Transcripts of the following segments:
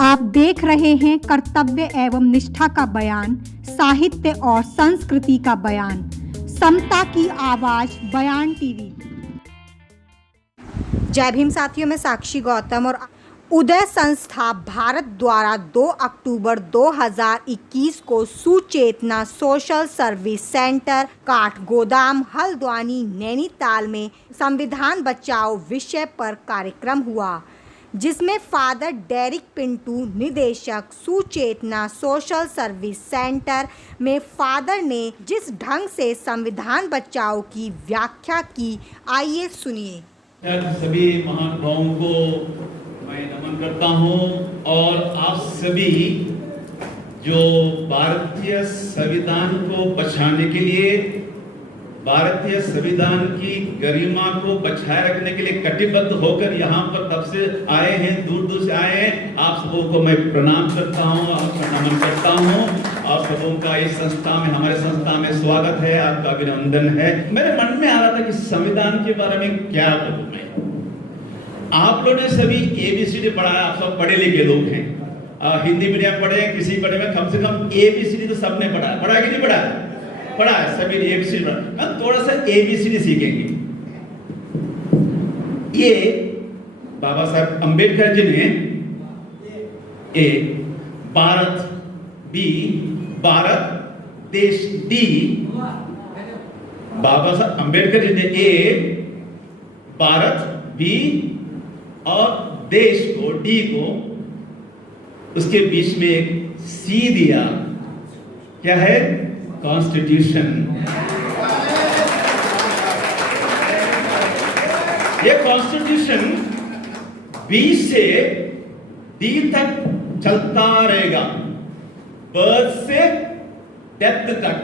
आप देख रहे हैं कर्तव्य एवं निष्ठा का बयान, साहित्य और संस्कृति का बयान, समता की आवाज बयान टीवी। जय भीम साथियों, मैं साक्षी गौतम और उदय संस्था भारत द्वारा 2 अक्टूबर 2021 को Suchetna social service centre Kathgodam Haldwani Nainital में संविधान बचाओ विषय पर कार्यक्रम हुआ, जिसमें फादर डेरिक पिंटू, निदेशक सुचेतना सोशल सर्विस सेंटर में फादर ने जिस ढंग से संविधान बचाओ की व्याख्या की, आइए सुनिए। सभी महानुभावों को मैं नमन करता हूं और आप सभी जो भारतीय संविधान को बचाने के लिए, भारतीय संविधान की गरिमा को बचाए रखने के लिए कटिबद्ध होकर यहाँ पर तब से आए हैं, दूर दूर से आए हैं। आप सबों को मैं प्रणाम करता हूँ, आपका नमन करता हूँ। आप सबों का इस संस्था में, हमारे संस्था में स्वागत है, आपका अभिनंदन है। मेरे मन में आ रहा था कि संविधान के बारे में क्या बोलूं मैं। आप लोगों ने सभी ABCD पढ़ा है, आप सब पढ़े लिखे लोग हैं। हिंदी मीडियम पढ़े, किसी पढ़े में कम से कम ABCD तो सबने पढ़ा है। पढ़ा कि नहीं पढ़ा? पढ़ा है सभी ने ABCD पढ़ा। हम थोड़ा सा ABCD सीखेंगे। ये बाबा साहब अंबेडकर जी ने A भारत, B भारत देश, D बाबा साहब अंबेडकर जी ने A भारत, B और देश को, D को, उसके बीच में एक C दिया। क्या है? कॉन्स्टिट्यूशन। ये कॉन्स्टिट्यूशन B से D तक चलता रहेगा, बर्थ से डेथ तक,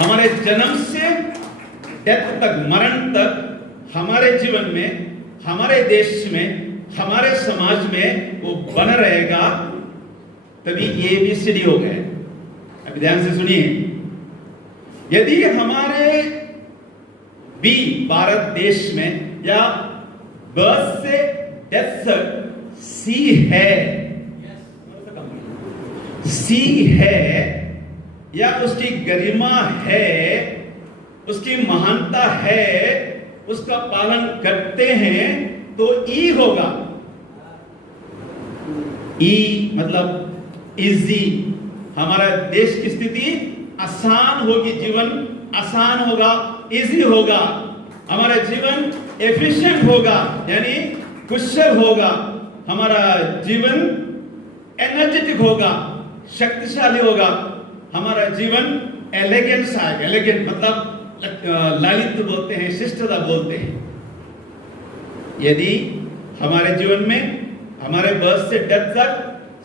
हमारे जन्म से डेथ तक, मरण तक, हमारे जीवन में, हमारे देश में, हमारे समाज में वो बना रहेगा। तभी ABCD हो गए। अभी ध्यान से सुनिए। यदि हमारे B भारत देश में या बर्थ से डेथ तक C है, C है या उसकी गरिमा है, उसकी महानता है, उसका पालन करते हैं, तो E होगा। E मतलब इजी, हमारा देश की स्थिति आसान होगी, जीवन आसान होगा, इजी होगा, हमारा जीवन एफिशिएंट होगा, यानी कुशल होगा, हमारा जीवन एनर्जेटिक होगा, शक्तिशाली होगा, हमारा जीवन एलिगेंस आएगा। एलिगेंट मतलब ललित बोलते हैं, शिष्टता बोलते हैं। यदि हमारे जीवन में, हमारे बर्थ से डेथ तक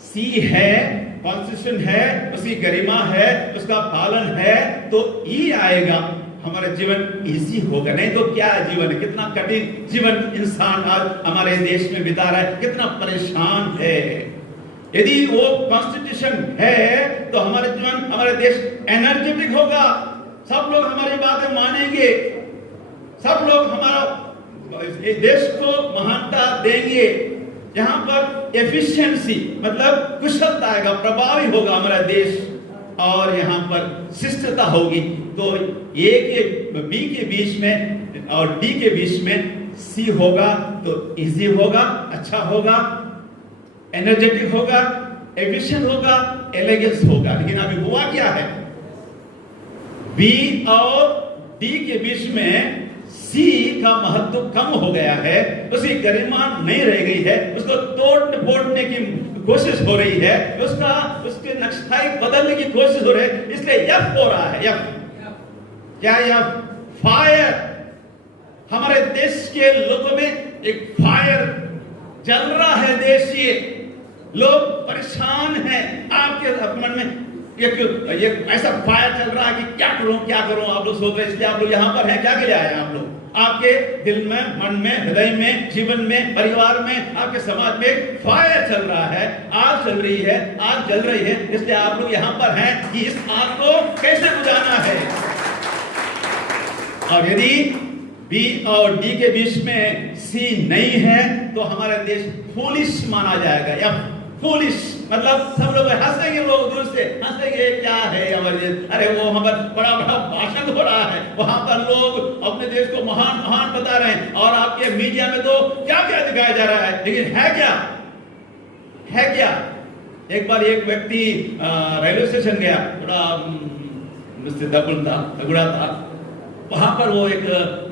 C है, कॉन्स्टिट्यूशन है, उसकी गरिमा है, उसका पालन है, तो E आएगा, हमारा जीवन इजी होगा। नहीं तो क्या जीवन है, कितना कठिन जीवन इंसान आज हमारे देश में बिता रहा है, कितना परेशान है। यदि वो कॉन्स्टिट्यूशन है तो हमारे जीवन, हमारे देश एनर्जेटिक होगा, सब लोग हमारी बातें मानेंगे, सब लोग हमारा देश को महानता देंगे। यहाँ पर एफिशिएंसी मतलब कुशलता आएगा, प्रभावी होगा हमारा देश, और यहाँ पर शिष्टता होगी। तो A के B के बीच में और D के बीच में C होगा, तो इजी होगा, अच्छा होगा, एनर्जेटिक होगा, एफिशिएंट होगा, एलिगेंस होगा। लेकिन अभी हुआ क्या है? B और D के बीच में C का महत्व कम हो गया है, उसकी गरिमा नहीं रह गई है, उसको तोड़ने की कोशिश हो रही है, उसके नक्शा बदलने की कोशिश हो रही है, इसलिए F हो रहा है। F क्या? F fire. हमारे देश के लोगों में एक फायर जल रहा है। देश, ये लोग परेशान हैं। आपके मन में एक ऐसा फायर चल रहा है कि क्या करूं क्या करूं, आप लोग सोच रहे, इसलिए आप लोग यहाँ पर हैं। क्या के लिए आए हैं आप लोग? आपके दिल में, मन में, हृदय में, जीवन में, परिवार में, आपके समाज में फायर चल रहा है, आग चल रही है, आग जल रही है, इसलिए आप लोग यहाँ पर हैं कि इस आग को कैसे बुझाना है। और यदि बी और डी के बीच में सी नहीं है तो हमारा देश फूलिश माना जाएगा। या फूलिश मतलब सब लोग हंसेंगे, लोग दूर से हंसेंगे, क्या है हमारे देश, अरे वो हमारा बड़ा बड़ा भाषण हो रहा है, वहां पर लोग अपने देश को महान महान बता रहे हैं और आपके मीडिया में तो क्या क्या दिखाया जा रहा है, लेकिन है क्या, है क्या। एक बार एक व्यक्ति रेलवे स्टेशन गया, थोड़ा मुझसे दगुड़ा था, वहां पर वो एक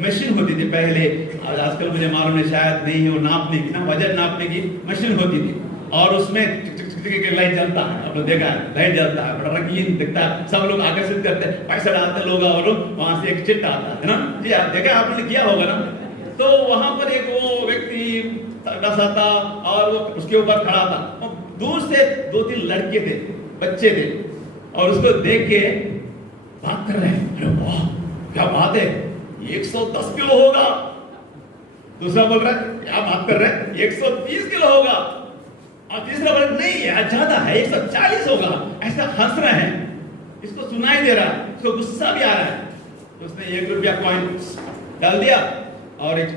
मशीन होती थी पहले, आजकल मुझे मालूम है शायद नहीं है, वो नापने की ना, वजन नापने की मशीन होती थी और उसमें लाइट जलता है, आपने देखा है लाइट जलता है, बड़ा रंगीन दिखता है, सब लोग आकर्षित करते हैं, पैसा डालते हैं लोग और वहां से एक चिट आता है ना जी, आप देखा आपने किया होगा ना। तो वहां पर एक वो व्यक्ति डसा था और वो उसके ऊपर खड़ा था, दूर से 2-3 लड़के थे, बच्चे थे और उसको देख के बात कर रहे हैं, अरे वाह क्या बात है, 110 किलो होगा। दूसरा बोल रहा है क्या बात कर रहे हैं, 130 किलो होगा। और तीसरा बोल नहीं यार ज्यादा है, 140 होगा। ऐसा हंस रहे हैं, इसको सुनाई दे रहा है, इसको गुस्सा भी आ रहा है। तो उसने 1 रुपया कॉइन डाल दिया और एक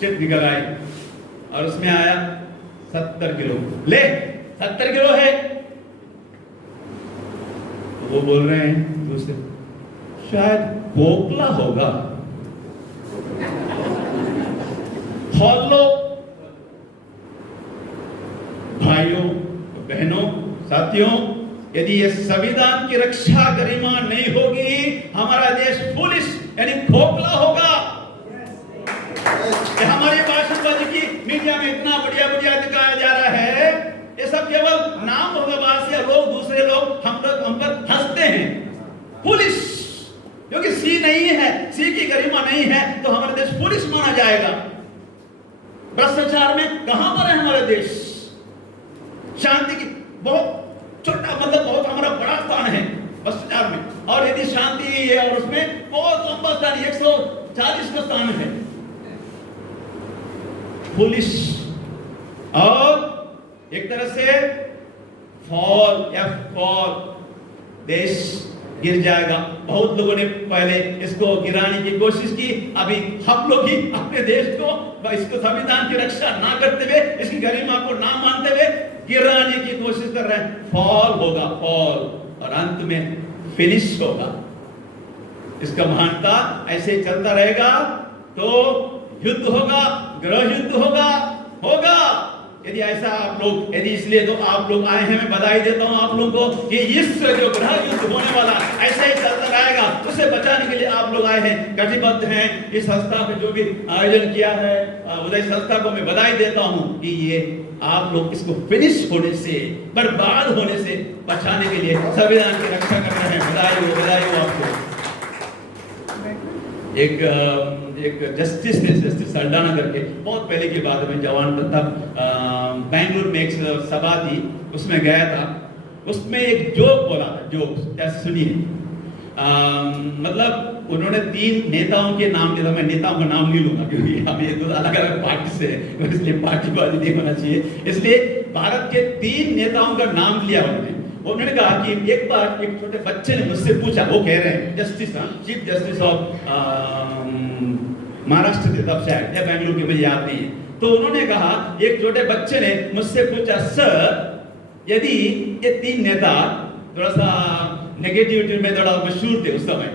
चिट निकल आई और उसमें आया 70 किलो। ले 70 किलो है। तो वो बोल रहे हैं दूसरे शायद पोपला होगा। फॉलो भाइयों बहनों साथियों, यदि ये संविधान की रक्षा गरिमा नहीं होगी, हमारा देश फूलिश यानी खोखला होगा। हमारे भाषणबाजी की मीडिया में इतना बढ़िया बढ़िया दिखाया जा रहा है, ये सब केवल नाम होगा, से लोग दूसरे लोग हम पर हंसते हैं। फूलिश क्योंकि सी नहीं है, सी की गरिमा नहीं है तो हमारा देश फूलिश माना जाएगा। भ्रष्टाचार में कहां पर है हमारा देश? शांति की बहुत छोटा मतलब बहुत हमारा बड़ा स्थान है भ्रष्टाचार में, और यदि शांति है और उसमें बहुत लंबा स्थान 140 का स्थान है। फूलिश और एक तरह से फॉल, देश गिर जाएगा। बहुत लोगों ने पहले इसको गिराने की कोशिश की, अभी हम लोग ही अपने देश को इसको संविधान की रक्षा ना करते हुए, इसकी गरिमा को ना मानते हुए गिराने की कोशिश कर रहे हैं। फॉल होगा, फॉल, और अंत में फिनिश होगा। इसका महानता ऐसे चलता रहेगा तो युद्ध होगा, गृह युद्ध होगा। यदि ऐसा आप लोग, यदि इसलिए तो आप लोग आए हैं, मैं बधाई देता हूं आप लोगों को कि इस जो गृह युद्ध होने वाला ऐसे ही चलता रहेगा, उसे बचाने के लिए आप लोग आए हैं, कटिबद्ध हैं। इस संस्था पे जो भी आयोजन किया है, उदय संस्था को मैं बधाई देता हूं कि ये आप लोग इसको फिनिश होने से, बर्बाद होने से बचाने के लिए संविधान की रक्षा कर रहे हैं। बधाई हो आपको। एक जस्टिस सल्डाना करके, बहुत पहले की बात है, मैं जवान था तब बेंगलुरु में एक सभा थी, उसमें गया था। उसमें एक जोक बोला था, जोक जैसे सुनिए। मतलब उन्होंने 3 नेताओं के नाम लिया था, मैं नेताओं का नाम नहीं लूंगा क्योंकि हम ये तो अलग अलग पार्टी से है, इसलिए पार्टीबाजी नहीं होना चाहिए। इसलिए भारत के 3 नेताओं का नाम लिया उन्होंने कहा कि एक बार एक छोटे बच्चे ने मुझसे पूछा, वो कह रहे हैं justice, chief justice of Maharashtra थे तब शायद, या बेंगलुरु के, मुझे याद नहीं है। तो उन्होंने कहा, एक छोटे बच्चे ने मुझसे पूछा, सर यदि ये 3 नेता थोड़ा सा नेगेटिविटी में थोड़ा मशहूर थे उस समय,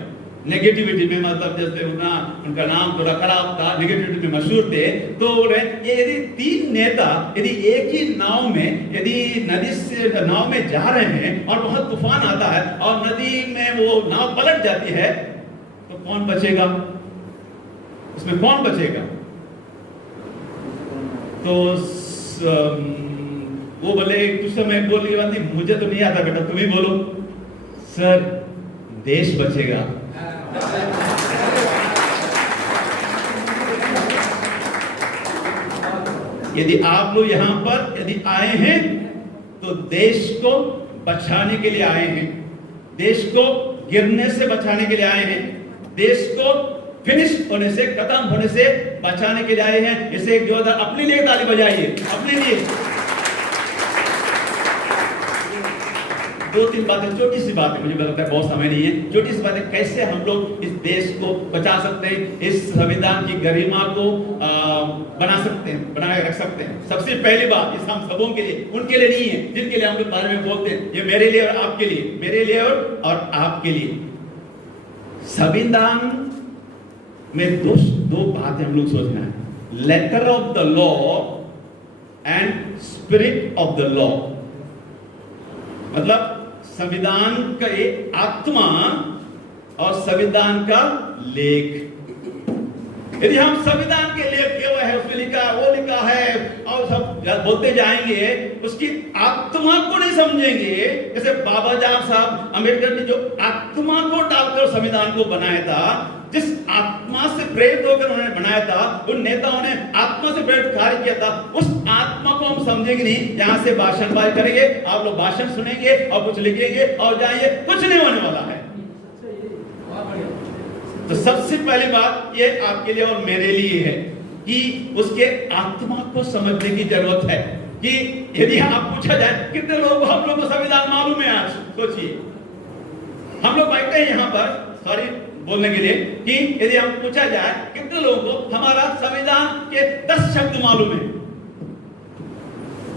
नेगेटिविटी में मतलब जैसे उनका नाम थोड़ा खराब था, नेगेटिविटी में मशहूर थे, तो ये यदि 3 नेता यदि एक ही नाव में, यदि नदी से नाव में जा रहे हैं और बहुत तूफान आता है और नदी में वो नाव पलट जाती है, तो कौन बचेगा? उसमें कौन बचेगा? तो वो बोले, कुछ समय बोलने की बात नहीं, मुझे तो नहीं आता बेटा, तुम ही बोलो। सर देश बचेगा। यदि आप लोग यहां पर यदि आए हैं तो देश को बचाने के लिए आए हैं, देश को गिरने से बचाने के लिए आए हैं, देश को फिनिश होने से, खत्म होने से बचाने के लिए आए हैं। इसे एक जोरदार अपने लिए ताली बजाइए, अपने लिए। 2-3 बातें, छोटी सी बातें, मुझे लगता है बहुत समय नहीं है, छोटी सी बातें, कैसे हम लोग इस देश को बचा सकते हैं, इस संविधान की गरिमा को बना सकते हैं, बनाए रख सकते हैं। सबसे पहली बात, इस हम सबों के लिए, उनके लिए नहीं है जिनके लिए हम लोग बारे में बोलते हैं, ये मेरे लिए और आपके लिए, मेरे लिए और आपके लिए। संविधान में दो बातें हम लोग सोचना है, letter of the law and spirit of the law. मतलब संविधान का एक आत्मा और संविधान का लेख। यदि हम संविधान के लेख किए हुए हैं, उसमें लिखा है, वो लिखा है और सब बोलते जाएंगे, उसकी आत्मा को नहीं समझेंगे। जैसे बाबा साहब अम्बेडकर ने जो आत्मा को डालकर संविधान को बनाया था, जिस आत्मा से प्रेरित होकर उन्होंने बनाया था, उन नेताओं ने आत्मा से प्रेरित कार्य किया था, उस आत्मा को हम समझेंगे नहीं। यहां से भाषणबाजी करेंगे, आप लोग भाषण सुनेंगे और कुछ लिखेंगे और जाइए, कुछ नहीं होने वाला है। तो सबसे पहली बात ये आपके लिए और मेरे लिए है कि उसके आत्मा को समझने की जरूरत है। कि यदि आप पूछा जाए कितने लोग हम लोग को संविधान मालूम है, आज सोचिए, हम लोग बैठे हैं यहां पर, सॉरी बोलने के लिए, कि यदि हम पूछा जाए कितने लोगों को हमारा संविधान के 10 शब्द मालूम है,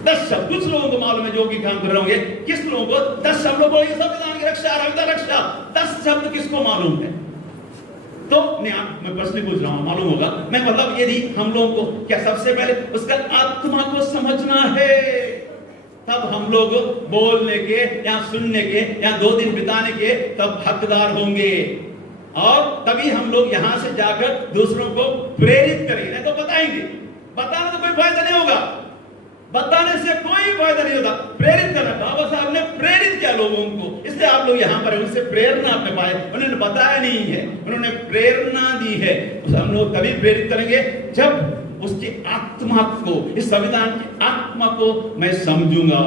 10 शब्द। कुछ लोगों को मालूम है जो कि काम कर रहे होंगे, किस लोगों को 10 शब्द बोलेंगे, संविधान की रक्षा, संविधान रक्षा, 10 शब्द किसको मालूम है? तो मैं प्रश्न पूछ रहा हूं, मालूम होगा। मैं मतलब यदि हम लोगों को क्या सबसे पहले उसका आत्मा को समझना है, तब हम लोग बोलने के या सुनने के या 2 दिन बिताने के तब हकदार होंगे, और तभी हम लोग यहां से जाकर दूसरों को प्रेरित करेंगे। नहीं तो बताएंगे, बताने तो कोई फायदा नहीं होगा, बताने से कोई फायदा नहीं होता। प्रेरित करना, बाबा साहब ने प्रेरित किया लोगों को, इसलिए आप लोग यहां पर उनसे प्रेरणा आपने पाए। उन्होंने बताया नहीं है, उन्होंने प्रेरणा दी है। तो हम लोग तभी प्रेरित करेंगे जब उसकी आत्मा को, इस संविधान की आत्मा को मैं समझूंगा।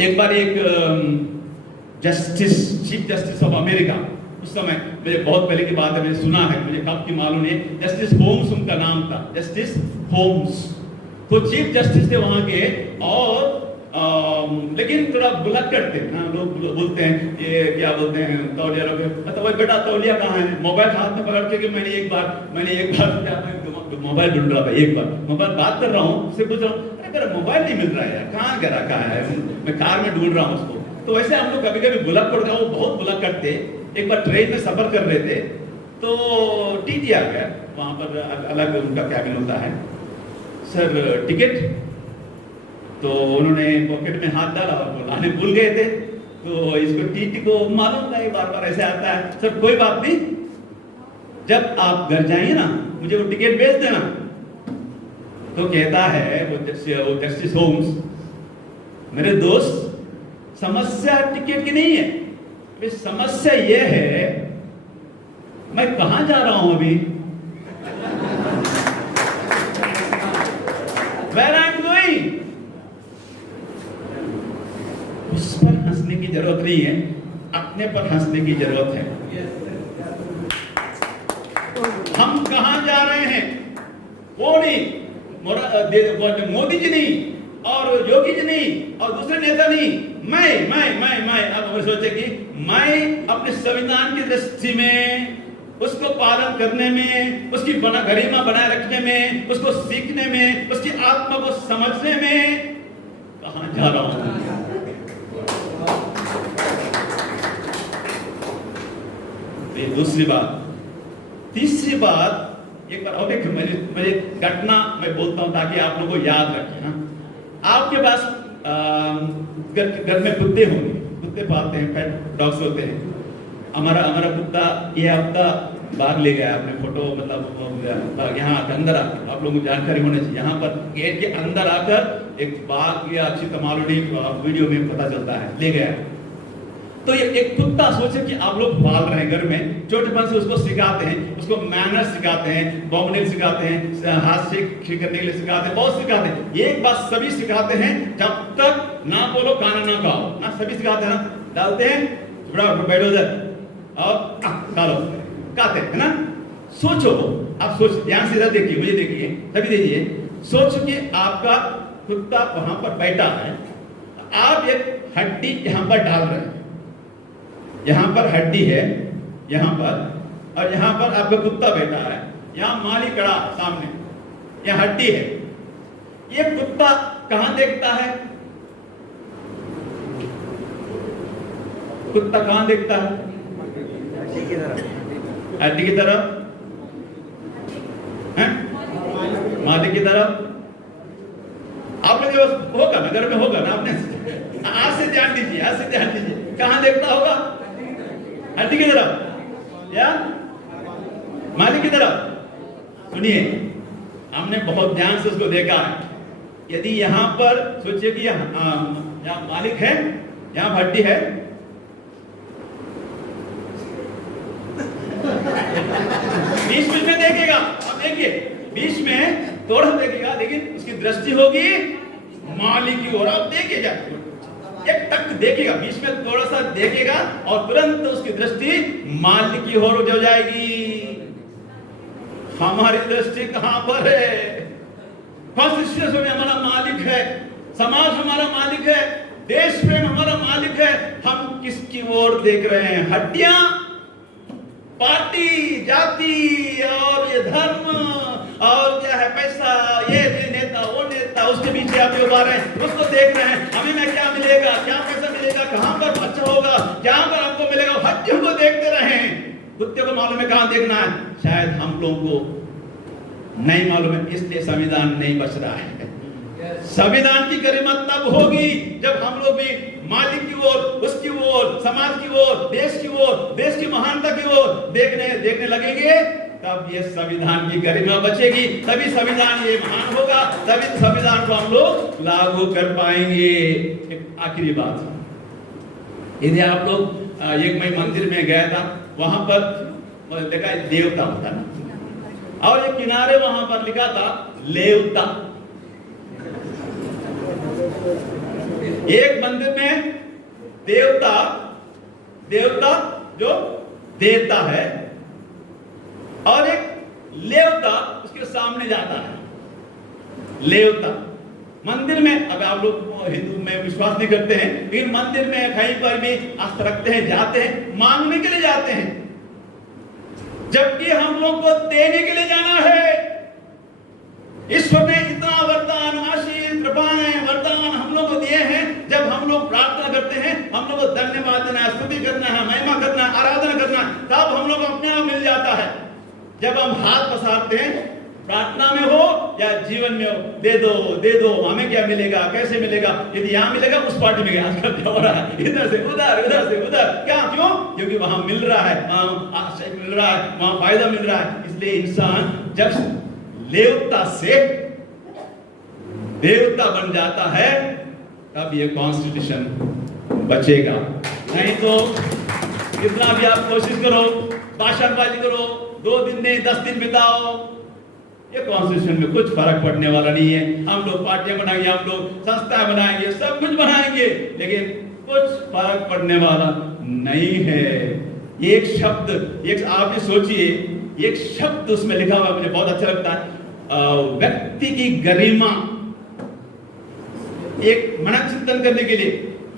एक बार एक चीफ जस्टिस ऑफ अमेरिका, उस समय मुझे बहुत पहले की बात है, मैंने सुना है, मुझे कब की मालूम नहीं, जस्टिस होम्स उनका नाम था, जस्टिस होम्स। तो चीफ जस्टिस थे वहां के, और लेकिन थोड़ा बुलक करते हैं ना, लोग बोलते हैं ये क्या बोलते हैं, तौलिया रखे, मतलब भाई बेटा तौलिया कहाँ है, मोबाइल हाथ में पकड़ के। मैंने एक बार मोबाइल ढूंढ रहा था, एक बार मोबाइल बात कर रहा हूँ, उससे पूछ रहा हूँ, अरे मेरा मोबाइल नहीं मिल रहा है यार, कहाँ गया, कहाँ है, मैं कार में ढूंढ रहा हूँ उसको। तो वैसे हम लोग कभी कभी बुलक पड़ता, वो बहुत बुलक करते। एक बार ट्रेन में सफर कर रहे थे, तो टीटी आ गया, वहां पर अलग उनका कैबिन होता है, सर टिकट। तो उन्होंने पॉकेट में हाथ डाला और वो लाने भूल गए थे। तो इसको टीटी को मालूम नहीं, बार बार ऐसे आता है, सर कोई बात नहीं, जब आप घर जाइए ना मुझे वो टिकट भेज देना। तो कहता है वो जस्टिस होम्स, मेरे दोस्त समस्या टिकट की नहीं है, समस्या यह है मैं कहां जा रहा हूं अभी, Where I'm going? उस पर हंसने की जरूरत नहीं है, अपने पर हंसने की जरूरत है। हम कहां जा रहे हैं वो नहीं, मोदी जी नहीं और योगी जी नहीं और दूसरे नेता नहीं, मैं अब सोचे कि मैं अपने संविधान की दृष्टि में, उसको पालन करने में, उसकी गरिमा बनाए रखने में, उसको सीखने में, उसकी आत्मा को समझने में कहां जा रहा हूं। ये दूसरी बात। तीसरी बात, एक बार और एक मुझे घटना मैं बोलता हूं ताकि आप लोगों को याद रखें। आपके पास घर में कुत्ते होंगे, कुत्ते पालते हैं, पेट डॉग्स होते हैं। हमारा कुत्ता ये हफ्ता बाहर ले गया अपने फोटो, मतलब यहाँ अंदर आकर, आप लोगों को जानकारी होनी चाहिए, यहाँ पर गेट के अंदर आकर एक बाघ या अच्छी तमालुड़ी वीडियो में पता चलता है, ले गया। तो ये एक कुत्ता, सोचे कि आप लोग पाल रहे हैं घर में, छोटेपन से उसको सिखाते हैं, उसको मैनर्स सिखाते हैं, बॉम्बनिंग सिखाते हैं, हाथ से करने के लिए सिखाते हैं, बहुत सिखाते हैं। एक बात सभी सिखाते हैं, जब तक ना बोलो खाना ना खाओ, ना सभी सिखाते हैं ना, डालते हैं बैठो उधर और डालो, खाते हैं ना। सोचो, आप सोच, ध्यान से देखिए, मुझे देखिए, सभी देखिए, सोचो कि आपका कुत्ता वहां पर बैठा है, आप एक हड्डी यहां पर डाल रहे हैं, यहां पर हड्डी है, यहां पर, और यहां पर आपका कुत्ता बैठा है, यहां माली खड़ा सामने, यह हड्डी है। ये कुत्ता कहां देखता है? कुत्ता कहां देखता है? हड्डी की तरफ, मालिक की तरफ। आप लोग होगा ना, घर में होगा ना, आपने आज से ध्यान दीजिए, आज से ध्यान दीजिए, कहां देखता होगा? हड्डी की तरफ या मालिक की तरफ? सुनिए, हमने बहुत ध्यान से उसको देखा है। यदि यहां पर सोचिए कि यहां मालिक है, यहां हड्डी है, बीच में देखेगा, अब देखिए बीच में थोड़ा देखेगा, लेकिन उसकी दृष्टि होगी मालिक की ओर। अब देखिएगा, एक तक देखेगा, बीच में थोड़ा सा देखेगा और तुरंत उसकी दृष्टि मालिक की ओर हो जाएगी। हमारी दृष्टि कहां पर है? कॉन्स्टिट्यूशन में हमारा मालिक है, समाज हमारा मालिक है, देश प्रेम हमारा मालिक है। हम किसकी ओर देख रहे हैं? हड्डियां, पार्टी, जाति और ये धर्म और क्या है, पैसा, ये नेता, वो नेता, उसके पीछे आप उभा रहे हैं, उसको देख रहे हैं, हमें में क्या मिलेगा, क्या पैसा मिलेगा, कहां पर अच्छा होगा, जहां पर हमको मिलेगा, हड्डियों को देखते रहे। कुत्ते को मालूम है कहां देखना है, शायद हम लोगों को नहीं मालूम है, इसलिए संविधान नहीं बच रहा है। संविधान की गरिमा तब होगी जब हम लोग भी मालिक की ओर, उसकी ओर, समाज की ओर, देश की महानता की ओर देखने लगेंगे, तब ये संविधान की गरिमा बचेगी, तभी संविधान ये महान होगा, तभी संविधान को हम लोग लागू कर पाएंगे। एक आखिरी बात, यदि आप लोग एक मैं मंदिर में गया था, वहां पर देखा देवता होता ना, और एक किनारे वहां पर लिखा था लेवता। एक मंदिर में देवता जो देता है, और एक लेवता उसके सामने जाता है। लेवता मंदिर में, अब आप लोग हिंदू में विश्वास नहीं करते हैं, लेकिन मंदिर में कहीं पर भी आस्था रखते हैं, जाते हैं, मांगने के लिए जाते हैं, जबकि हम लोग को देने के लिए जाना है। ईश्वर ने इतना वरदान, आशीष, कृपाएं, वरदान हम लोग को दिए हैं। जब हम लोग प्रार्थना करते हैं, हम लोग को धन्यवाद देना है, स्तुति करना है, महिमा करना है, आराधना करना है, तब हम लोग को अपने आप मिल जाता है। जब हम हाथ पसारते हैं, प्रार्थना में हो या जीवन में हो, दे दो, हमें क्या मिलेगा, कैसे मिलेगा, यदि यहाँ मिलेगा उस पार्टी में आजकल क्या हो रहा है, इधर से उधर, उधर से उधर, क्या, क्यों? क्योंकि वहां मिल रहा है, वहां आश्रय मिल रहा है, वहां फायदा मिल रहा है। इसलिए इंसान जब लेवता से देवता बन जाता है, तब ये कॉन्स्टिट्यूशन बचेगा। नहीं तो कितना भी आप कोशिश करो, भाषणबाजी करो, 2 दिन नहीं 10 दिन बिताओ, ये कॉन्स्टिट्यूशन में कुछ फर्क पड़ने वाला नहीं है। हम लोग पार्टियां बनाएंगे, हम लोग संस्थाएं बनाएंगे, सब कुछ बनाएंगे, लेकिन कुछ फर्क पड़ने वाला नहीं है। एक शब्द, एक आप भी सोचिए, एक शब्द उसमें लिखा हुआ मुझे बहुत अच्छा लगता है, व्यक्ति की गरिमा। एक मन चिंतन करने के लिए,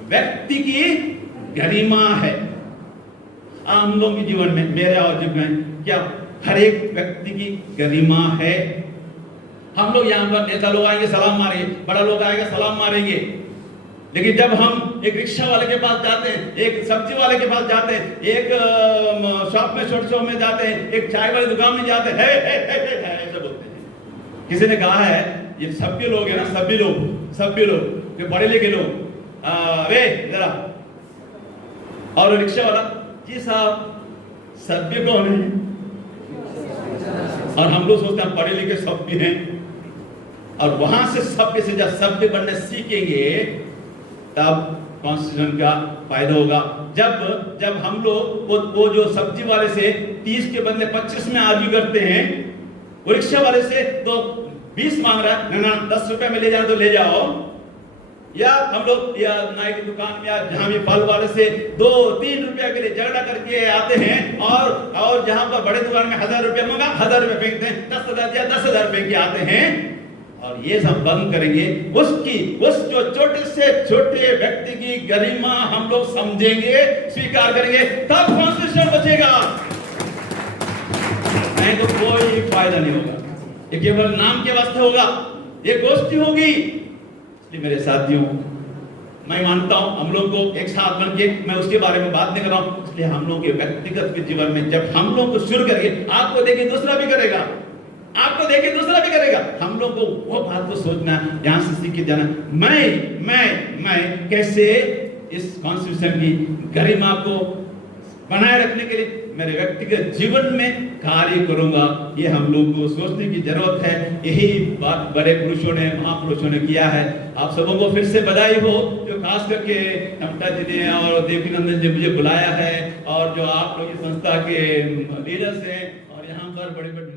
व्यक्ति की गरिमा है। हम लोगों के जीवन में, मेरे और जीवन में क्या हर एक व्यक्ति की गरिमा है। हम लोग यहाँ पर नेता लोग आएंगे सलाम मारेंगे, बड़ा लोग आएंगे सलाम मारेंगे, लेकिन जब हम एक रिक्शा वाले के पास जाते हैं, एक सब्जी वाले के पास जाते हैं, एक शॉप में, छोटे शॉप में जाते हैं, एक चाय वाली दुकान में जाते हैं, ऐसे बोलते हैं। किसी ने कहा है, ये सभ्य लोग है ना, सभ्य लोग जो पढ़े लिखे लोग, अरे जरा, और रिक्शा वाला, जी साहब सभ्य कौन है? और हम लोग सोचते हैं पढ़े लिखे सभ्य हैं, और वहां से सभ्य से जब सभ्य बनने सीखेंगे, तब कॉन्स्टिट्यूशन का फायदा होगा। जब हम लोग वो जो सब्जी वाले से 30 के बदले 25 में आर्ग्यू करते हैं, वो रिक्शा वाले से तो 20 मांग रहा है, ना 10 रुपए में ले जाओ तो ले जाओ, या हम लोग या नाई की दुकान में या जहां भी फल वाले से 2-3 रुपया के लिए झगड़ा करके आते हैं, और जहां पर बड़े दुकान में 1000 रुपया मांगा, 1000 रुपये फेंकते हैं, 10,000 दिया 10,000 रुपये के आते हैं, और ये सब बंद करेंगे, उस जो छोटे से छोटे व्यक्ति की गरिमा हम लोग समझेंगे, स्वीकार करेंगे, तब कॉन्स्टिट्यूशन बचेगा, नहीं तो कोई फायदा नहीं होगा। ये केवल नाम के वास्ते होगा, ये गोष्ठी होगी। इसलिए मेरे साथियों, मैं मानता हूं हम लोग को एक साथ बन के, मैं उसके बारे में बात नहीं कर रहा हूं, इसलिए हम लोग के व्यक्तिगत जीवन में जब हम लोग को शुरू करेंगे, आपको देखे दूसरा भी करेगा, आपको देखे दूसरा भी करेगा। हम लोग को वो बात को सोचना, यहां से सीख के जाना, मैं कैसे इस कॉन्स्टिट्यूशन की गरिमा को बनाए रखने के लिए मेरे व्यक्तिगत जीवन में कार्य करूंगा। ये हम लोग को सोचने की जरूरत है। यही बात बड़े पुरुषों ने, महापुरुषों ने किया है। आप सबों को फिर से बधाई हो, जो खास करके नमता जी ने और देवीनंदन जी मुझे बुलाया है, और जो आप लोग की संस्था के लीडर्स हैं, और यहाँ पर बड़े बड़े